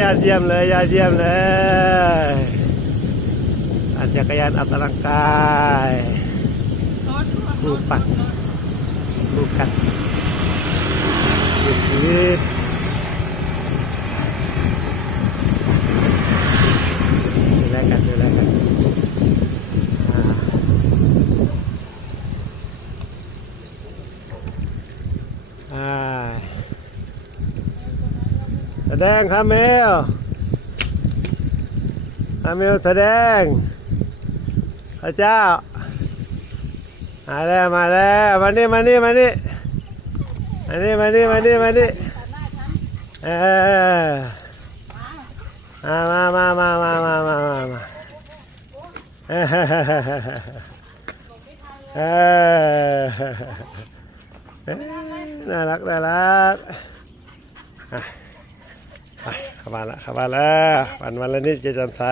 ยอดเยี่ยมเลยยอดเยี่ยมเลยปั่นจักรยานออกกำลังกายครูปั่นครูกัดชีวิตดูแลกันดูแลกันแสดงคาเมลแสดงพระเจ้ามาแล้วมาแล้วมานี่มานี่มานี่มานี่มานี่มานี่มานี่มาน่ารักน่ารักเข้ามาแล้ววันละนิดจะจำใส